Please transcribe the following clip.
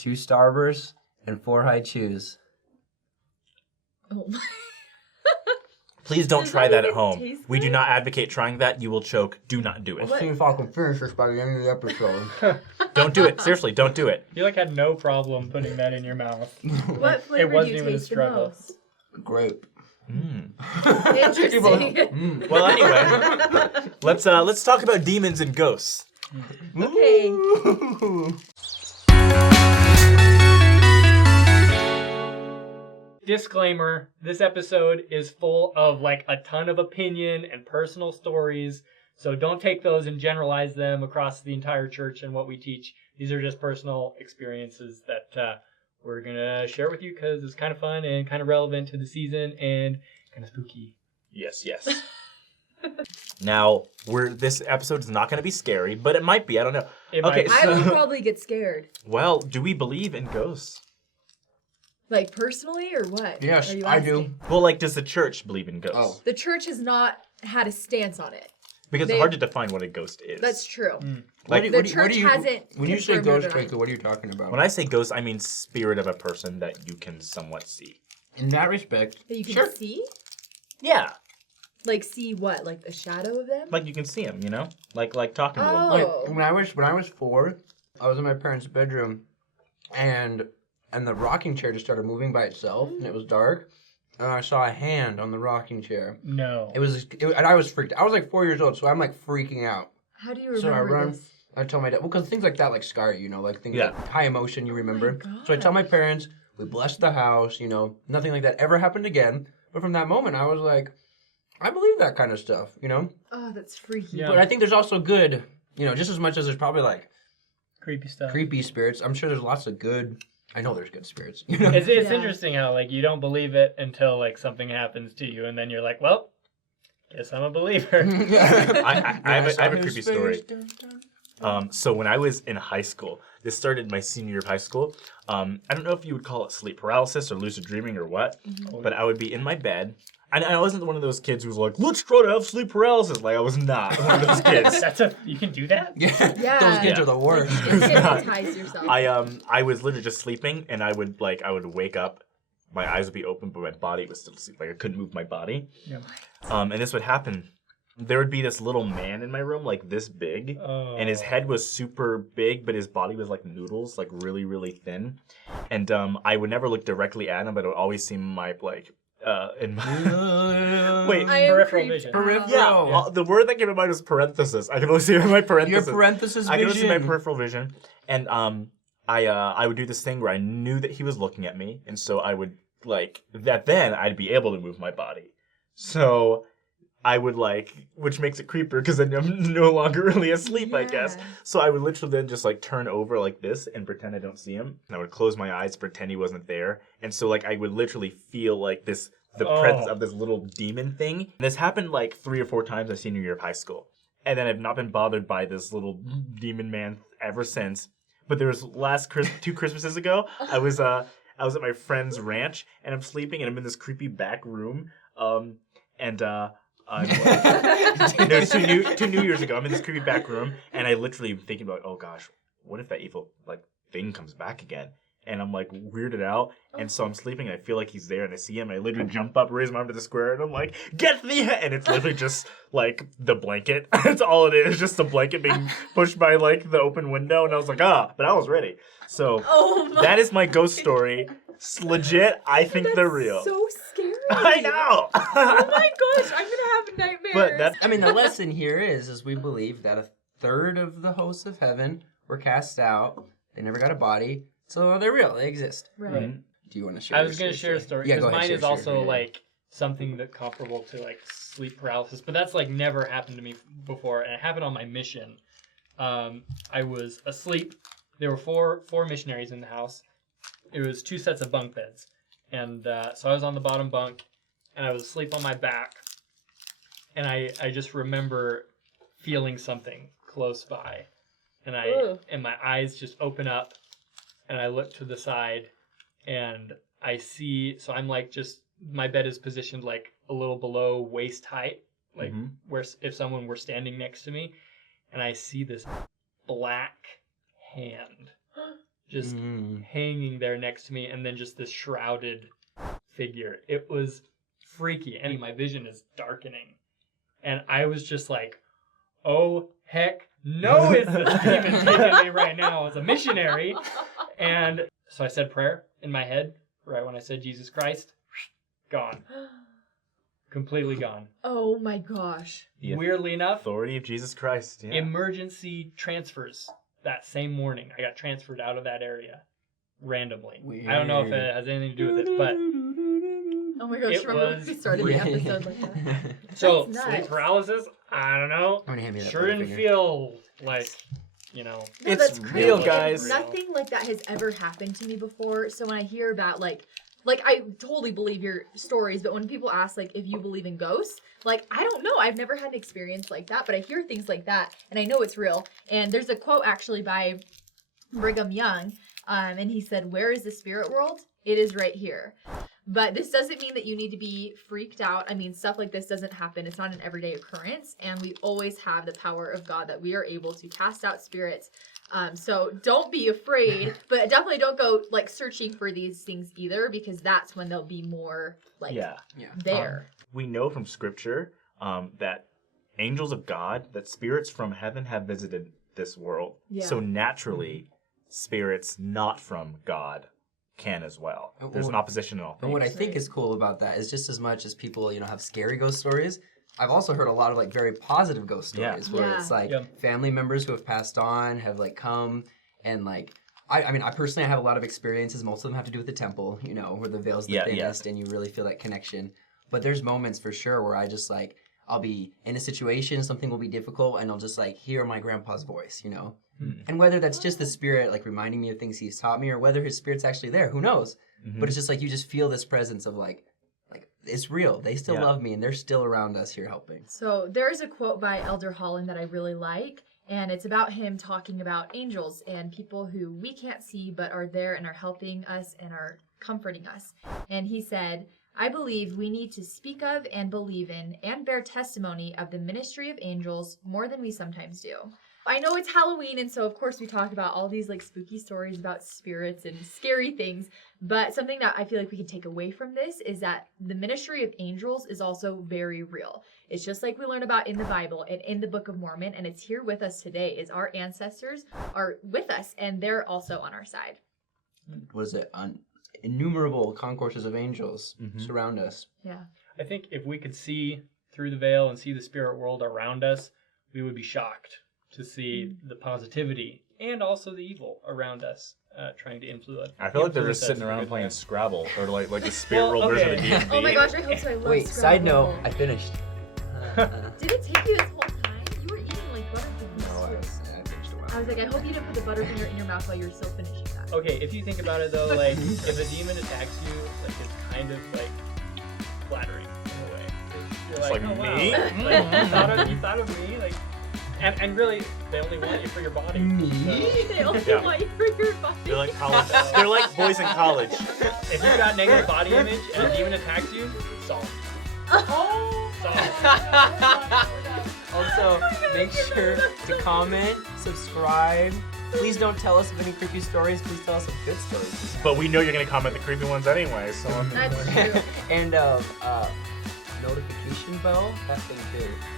2 Starbursts, and 4 High Chews. Oh my. Please don't Does try that that at even home. taste We do good? not advocate trying that. You will choke. Do not do it. Let's see if I can finish this by the end of the episode. Don't do it. Seriously, don't do it. You had no problem putting that in your mouth. What flavor do wasn't you even a taste the struggle. most? Grape. Interesting. Well, anyway, let's talk about demons and ghosts. Okay. Disclaimer, this episode is full of like a ton of opinion and personal stories, so don't take those and generalize them across the entire church and what we teach. These are just personal experiences that we're going to share with you because it's kind of fun and kind of relevant to the season and kind of spooky. Yes. Now, this episode is not going to be scary, but it might be. I don't know. It Okay, might- I would probably get scared. Well, do we believe in ghosts? Like personally or what? Yes, Are you I do. asking? Well, like, does the church believe in ghosts? Oh. The church has not had a stance on it. Because They- it's hard to define what a ghost is. That's true. Like, The church hasn't When you say confirmed or ghost, denied. Kwaku, what are you talking about? when I say ghost, I mean spirit of a person that you can somewhat see. In that respect, That you can sure. see? Yeah. Like see what? Like the shadow of them? Like, you can see them, you know? Like talking to them. Oh. Like when I was 4, I was in my parents' bedroom, and the rocking chair just started moving by itself, and it was dark, and I saw a hand on the rocking chair. No. And I was freaked. I was like 4 years old, so I'm like freaking out. How do you So I remember run. this? I tell my dad, well, because things like that like scar you, like things Yeah. like high emotion you remember. gosh. So I tell my parents, we blessed the house, nothing like that ever happened again. But from that moment, I was like, I believe that kind of stuff, Oh, that's freaky. Yeah. But I think there's also good, just as much as there's probably like Creepy stuff. creepy spirits. I'm sure there's lots of good. I know there's good spirits. It's Yeah. interesting how like you don't believe it until like something happens to you, and then you're like, well, guess I'm a believer. I have a creepy story. So when I was in high school, this started my senior year of high school. I don't know if you would call it sleep paralysis or lucid dreaming or what, but I would be in my bed. And I wasn't one of those kids who was like, let's try to have sleep paralysis. Like, I was not one of those kids. You can do that? Yeah, Yeah. those kids Yeah. are the worst. Hypnotize yourself. I was literally just sleeping, and I would wake up, my eyes would be open, but my body was still asleep. Like, I couldn't move my body. Yeah. And this would happen. There would be this little man in my room, like this big, Oh. and his head was super big, but his body was like noodles, like really, really thin. And I would never look directly at him, but it would always seem my in my wait. I am Peripheral creeped vision. out. Peripheral. Yeah, the word that came to mind was parenthesis. I can only see my parenthesis. Your parenthesis I can only see my vision. peripheral vision, and I would do this thing where I knew that he was looking at me, and so I would then I'd be able to move my body. So I would which makes it creepier because then I'm no longer really asleep, I guess. Yeah. So I would literally then just turn over like this and pretend I don't see him. And I would close my eyes, pretend he wasn't there. And so I would literally feel the presence of this little demon thing. And this happened 3 or 4 times my senior year of high school. And then I've not been bothered by this little demon man ever since. But there was 2 Christmases ago, I was at my friend's ranch and I'm sleeping and I'm in this creepy back room. I'm no, it's 2 New Years ago. I'm in this creepy back room, and I literally am thinking about, oh gosh, what if that evil thing comes back again? And I'm weirded out, and so I'm sleeping, and I feel like he's there, and I see him. I literally jump up, raise my arm to the square, and I'm like, get the head! And it's literally just the blanket. That's all it is, just the blanket being pushed by the open window, and I was like, but I was ready. So that is my ghost story. It's legit. I think they're real. So scary. I know. Oh my gosh, I'm gonna have nightmares. But that's I mean, the lesson here is we believe that 1/3 of the hosts of heaven were cast out. They never got a body, so they're real. They exist. right. Do you want to share? I was going to share a story Yeah, because go ahead, mine share, is share, also yeah. something that comparable to sleep paralysis, but that's never happened to me before, and it happened on my mission. I was asleep. There were four missionaries in the house. It was 2 sets of bunk beds, and so I was on the bottom bunk, and I was asleep on my back, and I just remember feeling something close by, and and my eyes just open up, and I look to the side, and I see. So I'm just my bed is positioned a little below waist height, where if someone were standing next to me, and I see this black hand just hanging there next to me, and then just this shrouded figure. It was freaky, and my vision is darkening. And I was just like, oh, heck no, is this demon taking me right now as a missionary? And so I said prayer in my head, right when I said Jesus Christ, gone. Completely gone. Oh my gosh. The Weirdly enough, authority of Jesus Christ. Yeah. emergency transfers that same morning. I got transferred out of that area randomly. Weird. I don't know if it has anything to do with it, but Oh my gosh, It remember was we started the episode like that? so That's sleep nuts. paralysis, I don't know. I'm gonna hand me that Sure Butterfinger. didn't feel like, you know. No, It's that's real, crazy. guys. Nothing like that has ever happened to me before. So when I hear about like I totally believe your stories, but when people ask like if you believe in ghosts, like I don't know. I've never had an experience like that, but I hear things like that and I know it's real. And there's a quote actually by Brigham Young, and he said, "Where is the spirit world? It is right here." But this doesn't mean that you need to be freaked out. I mean, stuff like this doesn't happen. It's not an everyday occurrence. And we always have the power of God that we are able to cast out spirits. So don't be afraid, but definitely don't go like searching for these things either, because that's when they'll be more like there. We know from scripture that angels of God, that spirits from heaven have visited this world. Yeah. So naturally, spirits not from God can as well. There's an opposition in all things. And what I think is cool about that is just as much as people, have scary ghost stories, I've also heard a lot of like very positive ghost stories where it's like family members who have passed on have like come and like I mean I personally have a lot of experiences. Most of them have to do with the temple, where the veil's the thinnest and you really feel that connection. But there's moments for sure where I just like I'll be in a situation, something will be difficult, and I'll just like hear my grandpa's voice, And whether that's just the spirit like reminding me of things he's taught me, or whether his spirit's actually there, who knows? But it's just like you just feel this presence of like it's real. They still love me and they're still around us here helping. So there's a quote by Elder Holland that I really like, and it's about him talking about angels and people who we can't see but are there and are helping us and are comforting us. And he said, "I believe we need to speak of and believe in and bear testimony of the ministry of angels more than we sometimes do." I know it's Halloween, and so of course we talk about all these like spooky stories about spirits and scary things, but something that I feel like we can take away from this is that the ministry of angels is also very real. It's just like we learn about in the Bible and in the Book of Mormon, and it's here with us today. Is our ancestors are with us, and they're also on our side. What is it? Innumerable concourses of angels surround us. Yeah. I think if we could see through the veil and see the spirit world around us, we would be shocked to see the positivity and also the evil around us trying to influence. I feel like they're just sitting around playing Scrabble or like the spirit world version of D&D. Oh my gosh, I hope so. I love Wait, side note, Scrabble. I finished. Did it take you this whole time? You were eating like Butterfingers. No, I finished a while. I was like, I hope you didn't put the Butterfinger in your mouth while you were still finishing that. Okay, if you think about it though, like if a demon attacks you, like it's kind of like flattering in a way. You're It's like oh, me? wow. Like, you thought of me, like, and really they only want you for your body. They only Yeah. want you for your body. They're like college. They're like boys in college. If you got negative body image and a demon attacks you, solved. Also, make sure to comment, subscribe. Please don't tell us of any creepy stories. Please tell us of good stories. But we know you're gonna comment the creepy ones anyway, so That's true. And notification bell, that thing too.